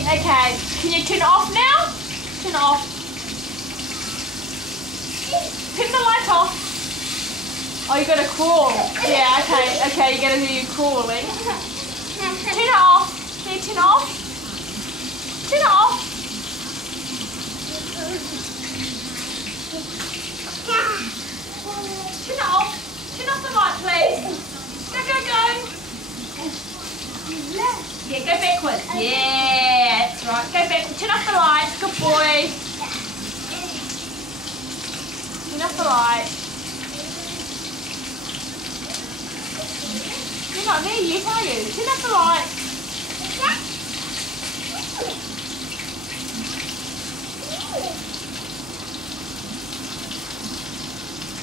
Okay. Can you turn it off now? Turn it off. Turn the light off. Oh, you gotta crawl. Yeah, okay. Okay, you gotta do your crawling. Turn it off. Can you turn it off? Turn it off. Turn it off. Turn off the light, please. Go, go, go. Yeah, go backwards. Yeah, that's right. Go backwards. Turn off the light. Good boy. Turn off the light. You're not there yet, are you? Turn off the light.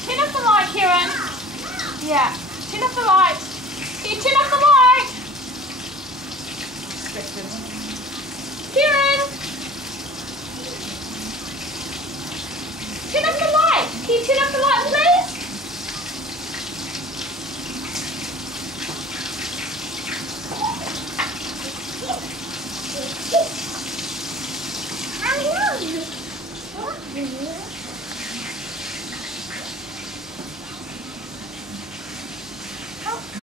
Turn off the light, Kieran. Yeah. Turn off the light. Can you turn off the light? Kieran! Turn off the light. Can you turn off the light, please? I love you.